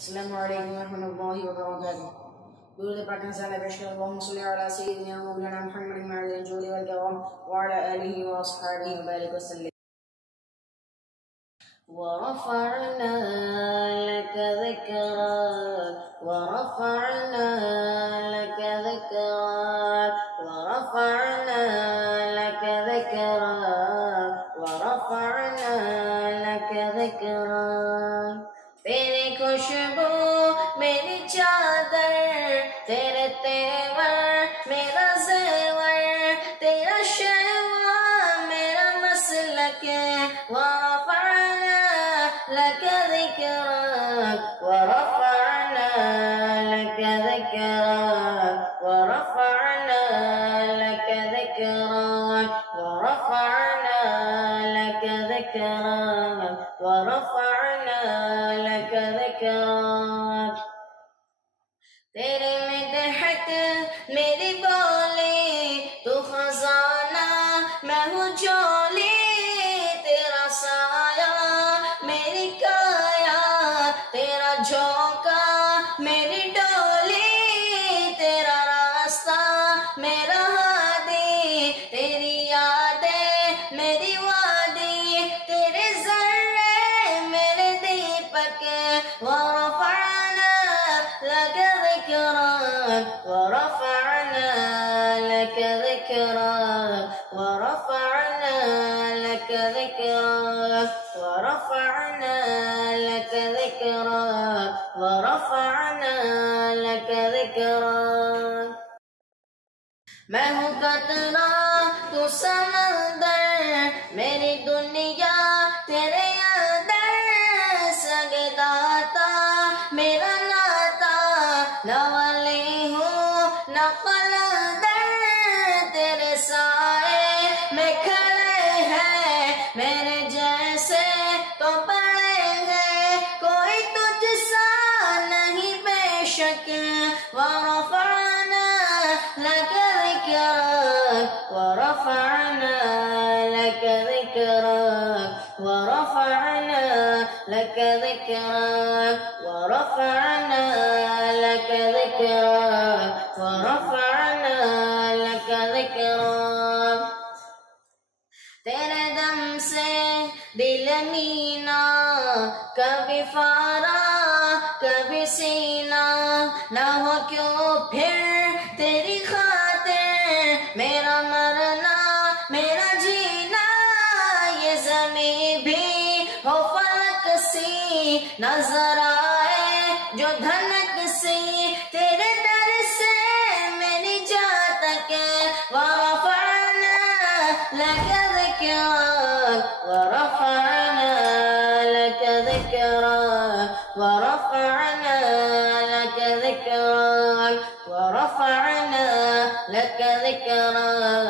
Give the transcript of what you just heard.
السلام عليكم ورحمة الله وبركاته. درود پاک صلی اللہ علیہ اللهم صل على سيدنا مولانا محمد معدن الجود والكرم وعلى آله وأصحابه وبارك وسلم. ورفعنا لك ذكرك ورفعنا لك ذكرك ورفعنا لك ذكرك ورفعنا لك ذكرك. تیری خوشبو میری چادر، تیرے تیور میرا زیور، تیرا شیوا میرا مسلک. ورفعنا لك ذكرك ورفعنا لك ذكرك ورفعنا لك ذكرك ورفعنا لك ذكرك ورفعنا لك ذكرك. تیرے مدحت میری بولی، تو خزانہ میں ہوں جولی. تیرا سایہ میری کایا، تیرا جھونکا میری ڈولی. تیرا راستہ میرا ہادی، تیری یادیں میری وادی. تیرے ذرے میرے دیپک. ورفعنا لك ذكرك ورفعنا لك ذكرك ورفعنا لك ذكرك ورفعنا لك ذكرك ورفعنا لك ذكرك. میں ہوں قطرہ تو سمندر، میری دنیا تیرے اندر. سگداتا میرا ناتا، نہ ولی ہوں نہ قلندر. تیرے سائے میں کھڑے ہیں، میرے جیسے تو بڑے ہیں. کوئی تجھ سا نہیں بے شک. ورفعنا لك ذكرك ورفعنا لك ذكرك ورفعنا لك ذكرك ورفعنا لك ذكرك ورفعنا لك ذكرك. تیرے دم سے دل مینا، کبھی فارا کبھی سینہ. نہ ہو کیوں پھر تیری خاطر میرا مرنا میرا جینا. یہ زمین بھی ہو فلک سی، نظر آئے جو دھنک سی. تیرے در سے میری جات کے. ورفعنا لك ذكرك ورفعنا لك ذكرك ورفعنا لك ذكرك ورفعنا لك ذكرك